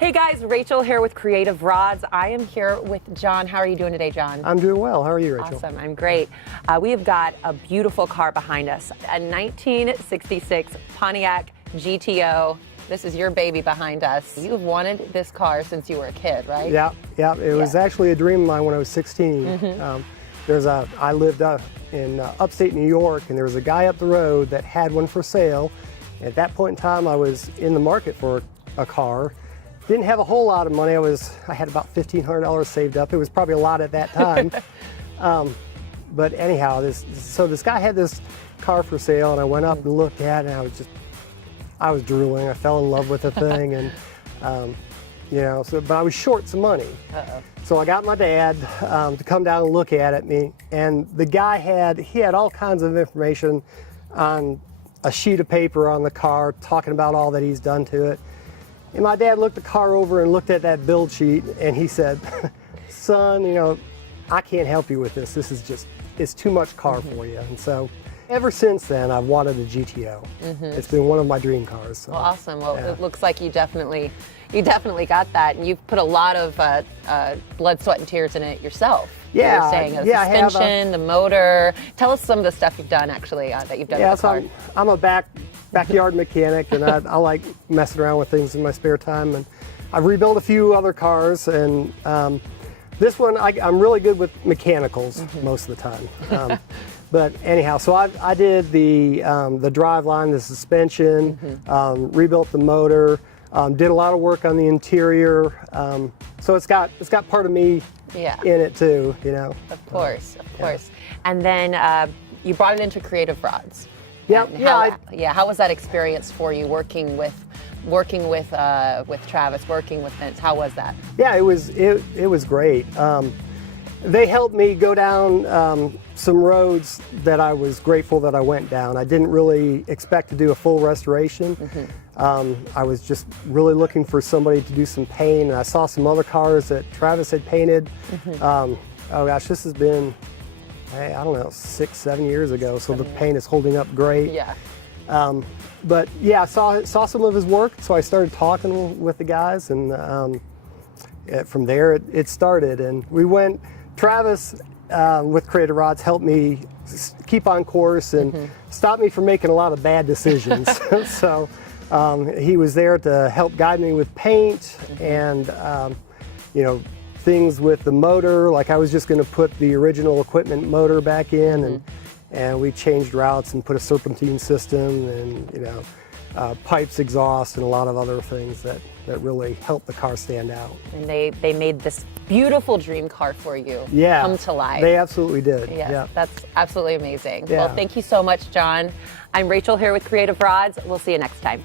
Hey guys, Rachel here with Creative Rods. I am here with John. How are you doing today, John? I'm doing well. How are you, Rachel? Awesome, I'm great. We have got a beautiful car behind us, a 1966 Pontiac GTO. This is your baby behind us. You've wanted this car since you were a kid, right? Yeah. It was actually a dream of mine when I was 16. I lived in upstate New York, and there was a guy up the road that had one for sale. At that point in time, I was in the market for a car. Didn't have a whole lot of money. I had about $1,500 saved up. It was probably a lot at that time. But anyhow, this guy had this car for sale, and I went up and looked at it, and I was drooling. I fell in love with the thing, and but I was short some money. So I got my dad to come down and look at it. And the guy had all kinds of information on a sheet of paper on the car, talking about all that he's done to it. And my dad looked the car over and looked at that build sheet, and he said, son, I can't help you with this. It's too much car for you. And so ever since then, I've wanted a GTO. It's been one of my dream cars. So, well, awesome. Well, yeah. It looks like you definitely got that, and you've put a lot of blood, sweat, and tears in it yourself. Yeah, you're saying the suspension, the motor. Tell us some of the stuff you've done actually that you've done. Yeah, with the car. I'm a backyard mechanic, and I like messing around with things in my spare time. And I've rebuilt a few other cars, and this one I'm really good with mechanicals most of the time. But anyhow, so I did the drive line, the suspension, rebuilt the motor, did a lot of work on the interior. So it's got part of me in it too, Of course. And then you brought it into Creative Rods. How was that experience for you working with Travis, working with Vince? How was that? Yeah, it was great. They helped me go down some roads that I was grateful that I went down. I didn't really expect to do a full restoration. I was just really looking for somebody to do some paint, and I saw some other cars that Travis had painted. Oh gosh, this has been, I don't know, 6-7 years ago, so the paint is holding up great. Yeah. But yeah, I saw some of his work, so I started talking with the guys, and from there it started. And we went, Travis with Creative Rods helped me keep on course and stopped me from making a lot of bad decisions. So he was there to help guide me with paint and things with the motor. Like I was just going to put the original equipment motor back in, and we changed routes and put a serpentine system and pipes, exhaust, and a lot of other things that really helped the car stand out. And they made this beautiful dream car for you come to life. They absolutely did. Yeah, that's absolutely amazing. Yeah. Well, thank you so much, John. I'm Rachel here with Creative Rods. We'll see you next time.